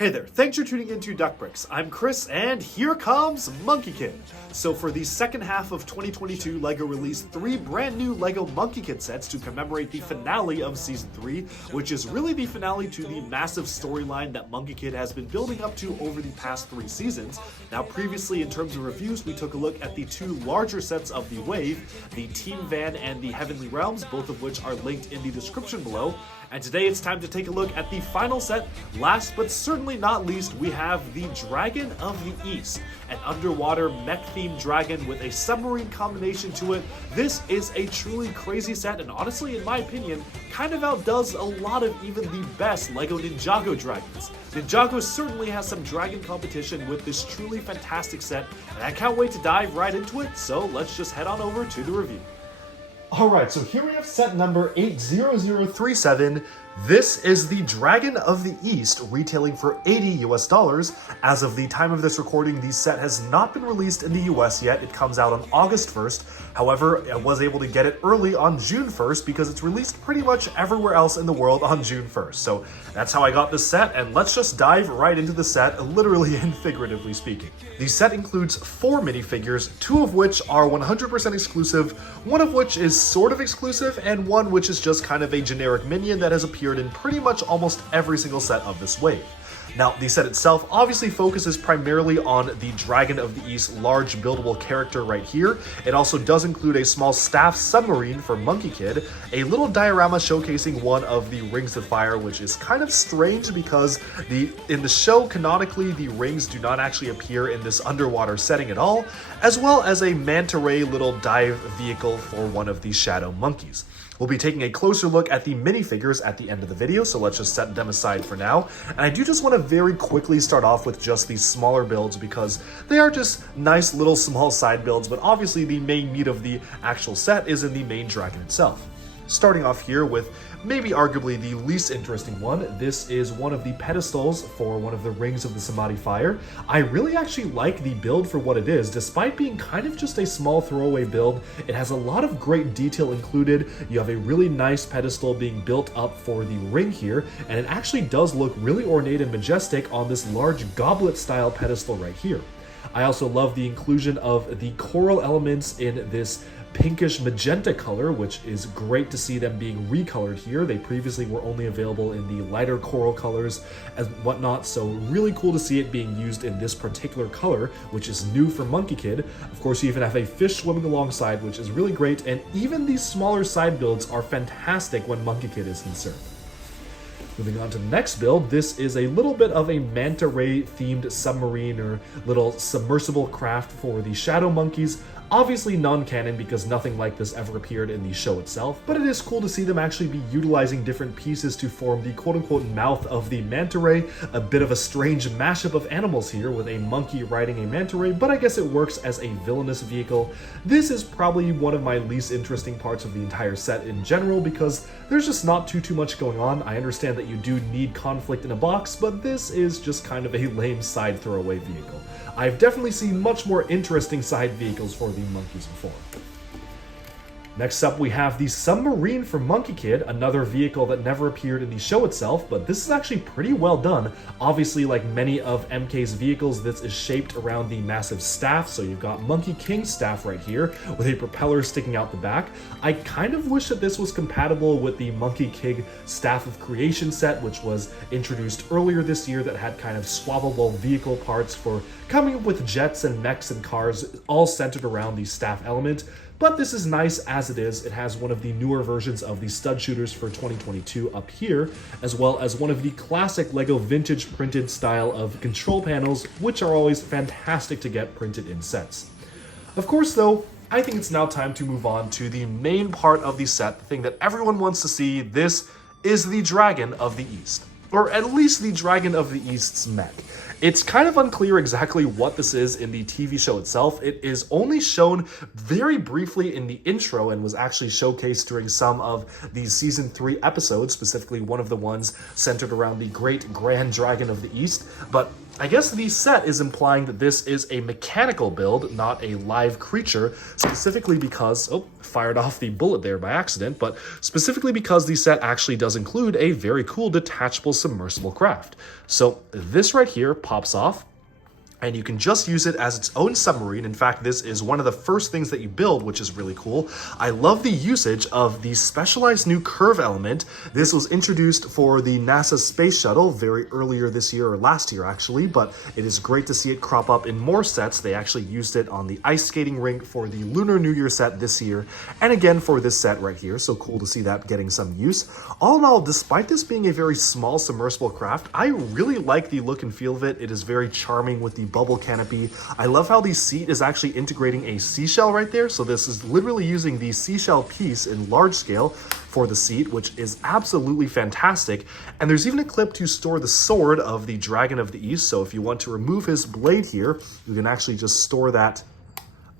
Hey there, thanks for tuning into Duck Bricks. I'm Chris, and here comes Monkey Kid. So for the second half of 2022, LEGO released 3 brand new LEGO Monkey Kid sets to commemorate the finale of Season 3, which is really the finale to the massive storyline that Monkey Kid has been building up to over the past 3 seasons. Now previously, in terms of reviews, we took a look at the 2 larger sets of the Wave, the Team Van and the Heavenly Realms, both of which are linked in the description below. And today it's time to take a look at the final set. Last but certainly not least, we have the Dragon of the East, an underwater mech-themed dragon with a submarine combination to it. This is a truly crazy set, and honestly, in my opinion, kind of outdoes a lot of even the best LEGO Ninjago dragons. Ninjago certainly has some dragon competition with this truly fantastic set, and I can't wait to dive right into it, so let's just head on over to the review. Alright, so here we have set number 80037. This is the Dragon of the East, retailing for $80 US. As of the time of this recording, the set has not been released in the US yet. It comes out on August 1st. However, I was able to get it early on June 1st because it's released pretty much everywhere else in the world on June 1st. So that's how I got this set, and let's just dive right into the set, literally and figuratively speaking. The set includes 4 minifigures, 2 of which are 100% exclusive, one of which is sort of exclusive, and one which is just kind of a generic minion that has appeared in pretty much almost every single set of this wave. Now, the set itself obviously focuses primarily on the Dragon of the East large buildable character right here. It also does include a small staff submarine for Monkey Kid, a little diorama showcasing one of the Rings of Fire, which is kind of strange because in the show, canonically, the rings do not actually appear in this underwater setting at all, as well as a manta ray little dive vehicle for one of the shadow monkeys. We'll be taking a closer look at the minifigures at the end of the video, so let's just set them aside for now. And I do just want to very quickly start off with just these smaller builds because they are just nice little small side builds, but obviously the main meat of the actual set is in the main dragon itself. Starting off here with maybe arguably the least interesting one, this is one of the pedestals for one of the Rings of the Samadhi Fire. I really actually like the build for what it is. Despite being kind of just a small throwaway build, it has a lot of great detail included. You have a really nice pedestal being built up for the ring here, and it actually does look really ornate and majestic on this large goblet style pedestal right here. I also love the inclusion of the coral elements in this pinkish magenta color, which is great to see them being recolored here. They previously were only available in the lighter coral colors and whatnot, so really cool to see it being used in this particular color, which is new for Monkey Kid. Of course, you even have a fish swimming alongside, which is really great, and even these smaller side builds are fantastic when Monkey Kid is concerned. Moving on to the next build, this is a little bit of a manta ray themed submarine or little submersible craft for the shadow monkeys. Obviously non-canon because nothing like this ever appeared in the show itself, but it is cool to see them actually be utilizing different pieces to form the quote-unquote mouth of the manta ray. A bit of a strange mashup of animals here with a monkey riding a manta ray, but I guess it works as a villainous vehicle. This is probably one of my least interesting parts of the entire set in general because there's just not too much going on. I understand that you do need conflict in a box, but this is just kind of a lame side throwaway vehicle. I've definitely seen much more interesting side vehicles for the monkeys before. Next up, we have the submarine for Monkey Kid, another vehicle that never appeared in the show itself, but this is actually pretty well done. Obviously, like many of MK's vehicles, this is shaped around the massive staff, so you've got Monkey King's staff right here, with a propeller sticking out the back. I kind of wish that this was compatible with the Monkey King Staff of Creation set, which was introduced earlier this year, that had kind of swappable vehicle parts for coming up with jets and mechs and cars, all centered around the staff element. But this is nice as it is. It has one of the newer versions of the stud shooters for 2022 up here, as well as one of the classic LEGO vintage printed style of control panels, which are always fantastic to get printed in sets. Of course, though, I think it's now time to move on to the main part of the set, the thing that everyone wants to see. This is the Dragon of the East, or at least the Dragon of the East's mech. It's kind of unclear exactly what this is in the TV show itself. It is only shown very briefly in the intro and was actually showcased during some of the season 3 episodes, specifically one of the ones centered around the great Grand Dragon of the East. But I guess the set is implying that this is a mechanical build, not a live creature, specifically because, oh, fired off the bullet there by accident, but specifically because the set actually does include a very cool detachable submersible craft. So this right here pops off, and you can just use it as its own submarine. In fact, this is one of the first things that you build, which is really cool. I love the usage of the specialized new curve element. This was introduced for the NASA Space Shuttle very earlier this year, or last year actually, but it is great to see it crop up in more sets. They actually used it on the ice skating rink for the Lunar New Year set this year, and again for this set right here, so cool to see that getting some use. All in all, despite this being a very small submersible craft, I really like the look and feel of it. It is very charming with the bubble canopy. I love how the seat is actually integrating a seashell right there. So this is literally using the seashell piece in large scale for the seat, which is absolutely fantastic. And there's even a clip to store the sword of the Dragon of the East. So if you want to remove his blade here, you can actually just store that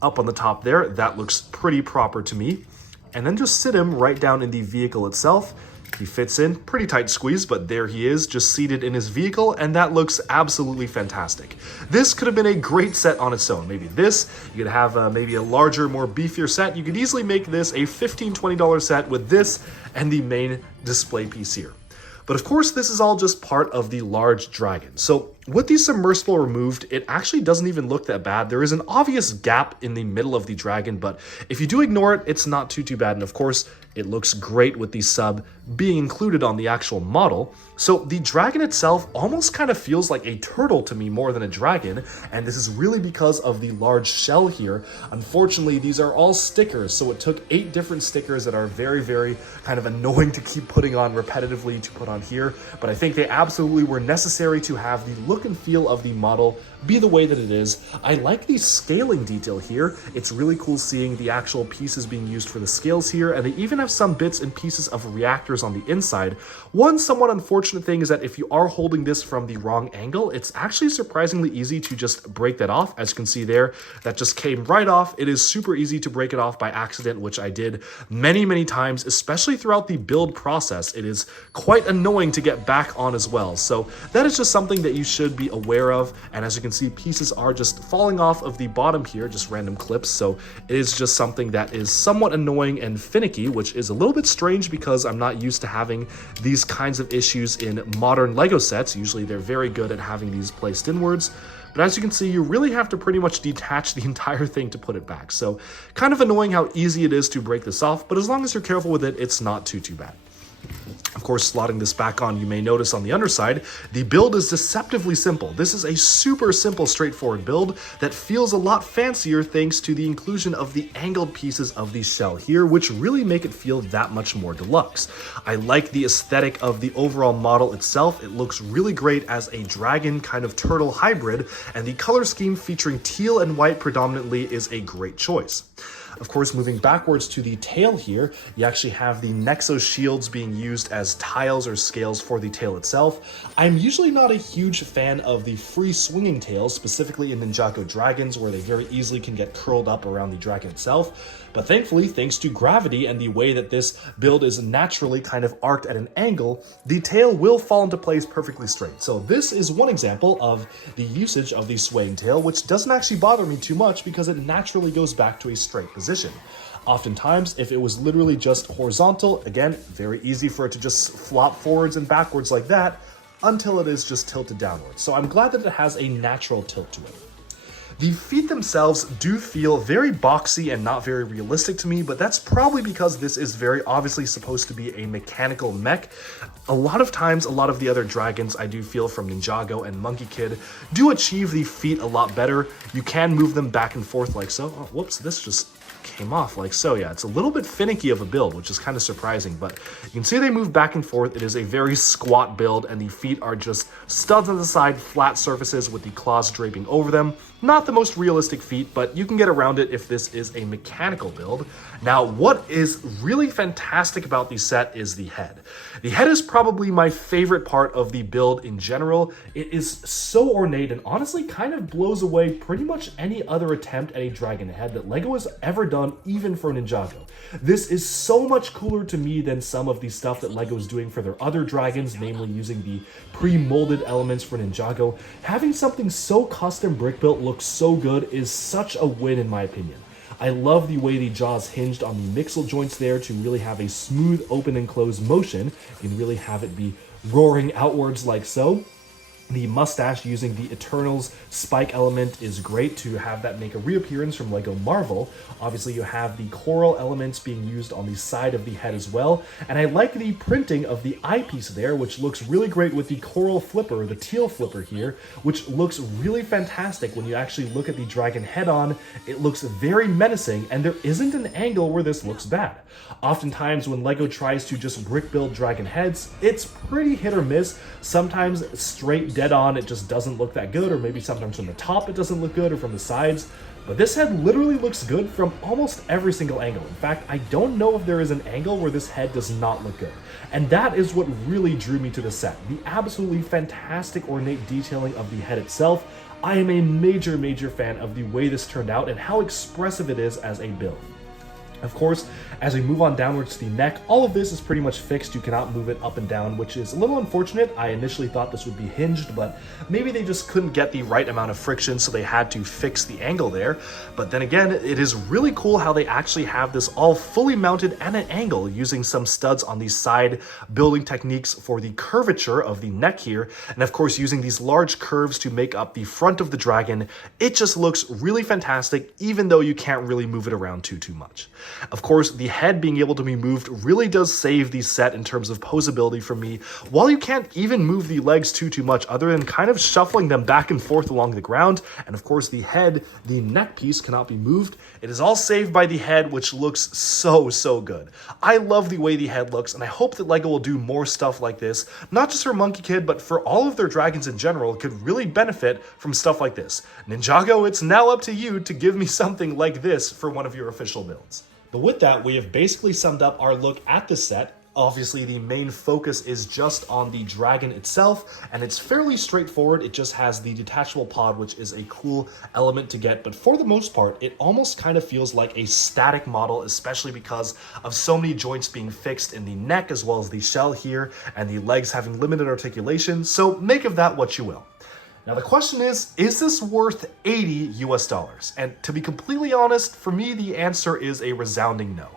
up on the top there. That looks pretty proper to me. And then just sit him right down in the vehicle itself. He fits in, pretty tight squeeze, but there he is, just seated in his vehicle, and that looks absolutely fantastic. This could have been a great set on its own. Maybe this, you could have maybe a larger, more beefier set. You could easily make this a $15, $20 set with this and the main display piece here. But of course, this is all just part of the large dragon. So with the submersible removed, it actually doesn't even look that bad. There is an obvious gap in the middle of the dragon, but if you do ignore it, it's not too bad. And of course, it looks great with the sub being included on the actual model. So the dragon itself almost kind of feels like a turtle to me more than a dragon, and this is really because of the large shell here. Unfortunately, these are all stickers, so it took 8 different stickers that are very, very kind of annoying to keep putting on repetitively to put on here, but I think they absolutely were necessary to have the look and feel of the model be the way that it is. I like the scaling detail here. It's really cool seeing the actual pieces being used for the scales here, and they even have some bits and pieces of reactors on the inside. One somewhat unfortunate thing is that if you are holding this from the wrong angle, it's actually surprisingly easy to just break that off. As you can see there, that just came right off. It is super easy to break it off by accident, which I did many, many times, especially throughout the build process. It is quite annoying to get back on as well. So that is just something that you should be aware of. And as you can see, pieces are just falling off of the bottom here, just random clips. So it is just something that is somewhat annoying and finicky, which is a little bit strange because I'm not used to having these kinds of issues in modern Lego sets. Usually they're very good at having these placed inwards. But as you can see, you really have to pretty much detach the entire thing to put it back. So kind of annoying how easy it is to break this off, but as long as you're careful with it, it's not too bad. Of course, slotting this back on, you may notice on the underside, the build is deceptively simple. This is a super simple, straightforward build that feels a lot fancier thanks to the inclusion of the angled pieces of the shell here, which really make it feel that much more deluxe. I like the aesthetic of the overall model itself. It looks really great as a dragon kind of turtle hybrid, and the color scheme featuring teal and white predominantly is a great choice. Of course, moving backwards to the tail here, you actually have the Nexo shields being used as tiles or scales for the tail itself. I'm usually not a huge fan of the free swinging tails, specifically in Ninjago Dragons, where they very easily can get curled up around the dragon itself. But thankfully, thanks to gravity and the way that this build is naturally kind of arced at an angle, the tail will fall into place perfectly straight. So this is one example of the usage of the swaying tail, which doesn't actually bother me too much because it naturally goes back to a straight position. Oftentimes, if it was literally just horizontal, again, very easy for it to just flop forwards and backwards like that until it is just tilted downwards. So I'm glad that it has a natural tilt to it. The feet themselves do feel very boxy and not very realistic to me, but that's probably because this is very obviously supposed to be a mechanical mech. A lot of times, a lot of the other dragons I do feel from Ninjago and Monkey Kid do achieve the feet a lot better. You can move them back and forth like so. Oh, whoops, this just came off like so. Yeah, it's a little bit finicky of a build, which is kind of surprising, but you can see they move back and forth. It is a very squat build, and the feet are just studs on the side, flat surfaces with the claws draping over them. Not the most realistic feet, but you can get around it if this is a mechanical build. Now, what is really fantastic about the set is the head. The head is probably my favorite part of the build in general. It is so ornate and honestly kind of blows away pretty much any other attempt at a dragon head that LEGO has ever done, even for Ninjago. This is so much cooler to me than some of the stuff that LEGO is doing for their other dragons, namely using the pre-molded elements for Ninjago. Having something so custom brick-built look so good is such a win in my opinion. I love the way the jaws hinged on the mixel joints there to really have a smooth open and close motion. You can really have it be roaring outwards like so. The mustache using the Eternals spike element is great to have that make a reappearance from LEGO Marvel. Obviously, you have the coral elements being used on the side of the head as well. And I like the printing of the eyepiece there, which looks really great with the coral flipper, the teal flipper here, which looks really fantastic when you actually look at the dragon head on. It looks very menacing, and there isn't an angle where this looks bad. Oftentimes, when LEGO tries to just brick build dragon heads, it's pretty hit or miss. Sometimes straight dead on, it just doesn't look that good, or maybe sometimes from the top it doesn't look good, or from the sides. But this head literally looks good from almost every single angle. In fact, I don't know if there is an angle where this head does not look good. And that is what really drew me to the set. The absolutely fantastic ornate detailing of the head itself. I am a major fan of the way this turned out and how expressive it is as a build. Of course, as we move on downwards to the neck, all of this is pretty much fixed. You cannot move it up and down, which is a little unfortunate. I initially thought this would be hinged, but maybe they just couldn't get the right amount of friction, so they had to fix the angle there. But then again, it is really cool how they actually have this all fully mounted at an angle, using some studs on the side building techniques for the curvature of the neck here. And of course, using these large curves to make up the front of the dragon. It just looks really fantastic, even though you can't really move it around too much. Of course, the head being able to be moved really does save the set in terms of posability for me, while you can't even move the legs too much other than kind of shuffling them back and forth along the ground. And of course, the head, the neck piece cannot be moved. It is all saved by the head, which looks so good. I love the way the head looks, and I hope that LEGO will do more stuff like this, not just for Monkey Kid, but for all of their dragons in general. Could really benefit from stuff like this. Ninjago, it's now up to you to give me something like this for one of your official builds. But with that, we have basically summed up our look at the set. Obviously, the main focus is just on the dragon itself, and it's fairly straightforward. It just has the detachable pod, which is a cool element to get, but for the most part, it almost kind of feels like a static model, especially because of so many joints being fixed in the neck, as well as the shell here, and the legs having limited articulation, so make of that what you will. Now the question is this worth $80 US? And to be completely honest, for me the answer is a resounding no.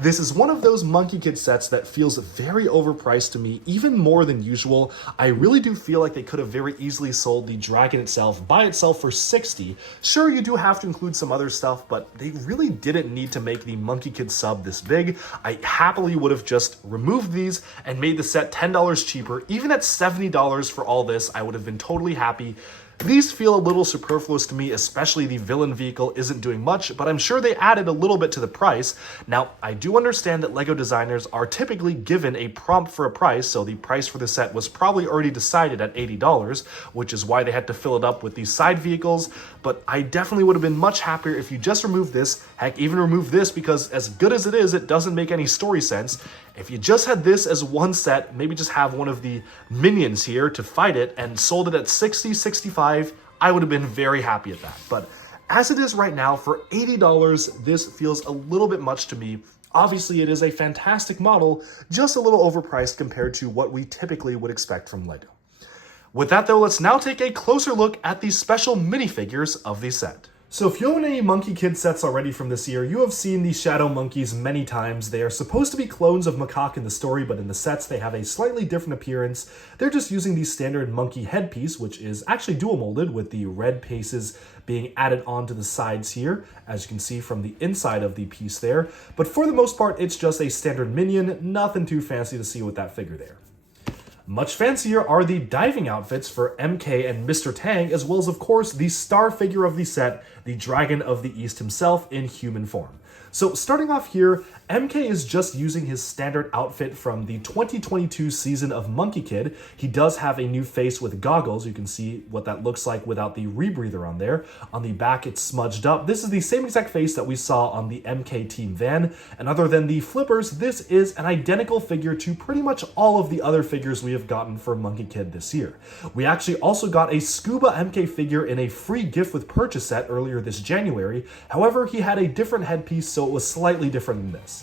This is one of those Monkey Kid sets that feels very overpriced to me, even more than usual. I really do feel like they could have very easily sold the dragon itself by itself for $60. Sure, you do have to include some other stuff, but they really didn't need to make the Monkey Kid sub this big. I happily would have just removed these and made the set $10 cheaper. Even at $70 for all this, I would have been totally happy. These feel a little superfluous to me, especially the villain vehicle isn't doing much, but I'm sure they added a little bit to the price. Now, I do understand that LEGO designers are typically given a prompt for a price, so the price for the set was probably already decided at $80, which is why they had to fill it up with these side vehicles, but I definitely would have been much happier if you just removed this, heck, even remove this, because as good as it is, it doesn't make any story sense. If you just had this as one set, maybe just have one of the minions here to fight it and sold it at $60, $65, I would have been very happy at that. But as it is right now, for $80, this feels a little bit much to me. Obviously, it is a fantastic model, just a little overpriced compared to what we typically would expect from LEGO. With that though, let's now take a closer look at the special minifigures of the set. So if you own any Monkey Kid sets already from this year, you have seen the Shadow Monkeys many times. They are supposed to be clones of Macaque in the story, but in the sets they have a slightly different appearance. They're just using the standard monkey headpiece, which is actually dual molded with the red pieces being added onto the sides here, as you can see from the inside of the piece there. But for the most part, it's just a standard minion, nothing too fancy to see with that figure there. Much fancier are the diving outfits for MK and Mr. Tang, as well as, of course, the star figure of the set, the Dragon of the East himself in human form. So starting off here, MK is just using his standard outfit from the 2022 season of Monkey Kid. He does have a new face with goggles. You can see what that looks like without the rebreather on there. On the back, it's smudged up. This is the same exact face that we saw on the MK team van. And other than the flippers, this is an identical figure to pretty much all of the other figures we have gotten for Monkey Kid this year. We actually also got a Scuba MK figure in a free gift with purchase set earlier this January. However, he had a different headpiece, so it was slightly different than this.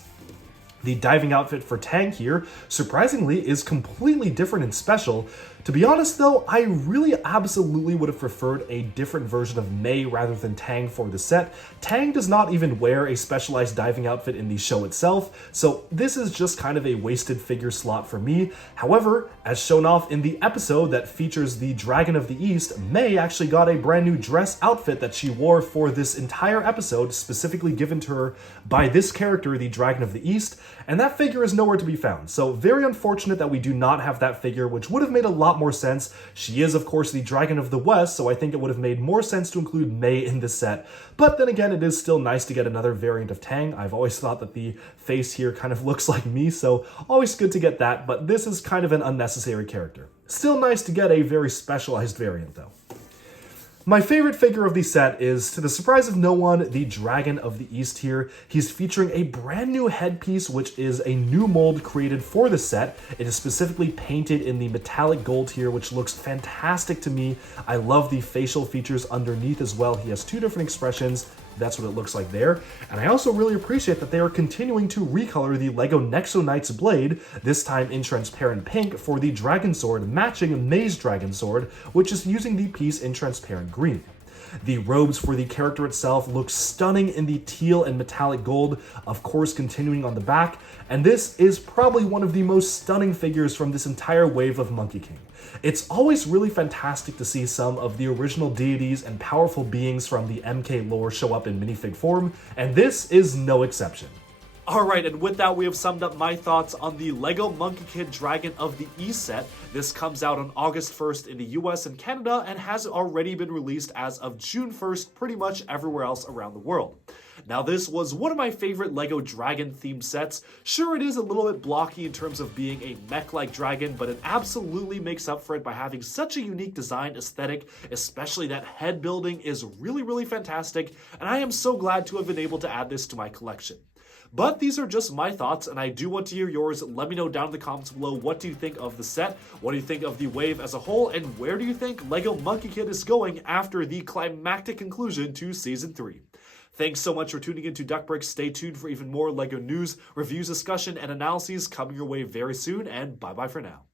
The diving outfit for Tang here, surprisingly, is completely different and special. To be honest though, I really absolutely would have preferred a different version of Mei rather than Tang for the set. Tang does not even wear a specialized diving outfit in the show itself, so this is just kind of a wasted figure slot for me. However, as shown off in the episode that features the Dragon of the East, Mei actually got a brand new dress outfit that she wore for this entire episode, specifically given to her by this character, the Dragon of the East, and that figure is nowhere to be found. So very unfortunate that we do not have that figure, which would have made a lot more sense. She is, of course, the Dragon of the West, so I think it would have made more sense to include Mei in the set. But then again, it is still nice to get another variant of Tang. I've always thought that the face here kind of looks like me, so always good to get that, but this is kind of an unnecessary character. Still nice to get a very specialized variant, though. My favorite figure of the set is, to the surprise of no one, the Dragon of the East here. He's featuring a brand new headpiece, which is a new mold created for the set. It is specifically painted in the metallic gold here, which looks fantastic to me. I love the facial features underneath as well. He has two different expressions. That's what it looks like there. And I also really appreciate that they are continuing to recolor the LEGO Nexo Knights blade, this time in transparent pink, for the Dragon Sword, matching Mei's Dragon Sword, which is using the piece in transparent green. The robes for the character itself look stunning in the teal and metallic gold, of course continuing on the back, and this is probably one of the most stunning figures from this entire wave of Monkey King. It's always really fantastic to see some of the original deities and powerful beings from the MK lore show up in minifig form, and this is no exception. Alright, and with that, we have summed up my thoughts on the LEGO Monkey Kid Dragon of the East set. This comes out on August 1st in the US and Canada and has already been released as of June 1st pretty much everywhere else around the world. Now, this was one of my favorite LEGO Dragon themed sets. Sure, it is a little bit blocky in terms of being a mech-like dragon, but it absolutely makes up for it by having such a unique design aesthetic, especially that head building is really, really fantastic, and I am so glad to have been able to add this to my collection. But these are just my thoughts, and I do want to hear yours. Let me know down in the comments below, what do you think of the set? What do you think of the wave as a whole? And where do you think LEGO Monkey Kid is going after the climactic conclusion to Season 3? Thanks so much for tuning into Duckbricks. Stay tuned for even more LEGO news, reviews, discussion, and analyses coming your way very soon, and bye-bye for now.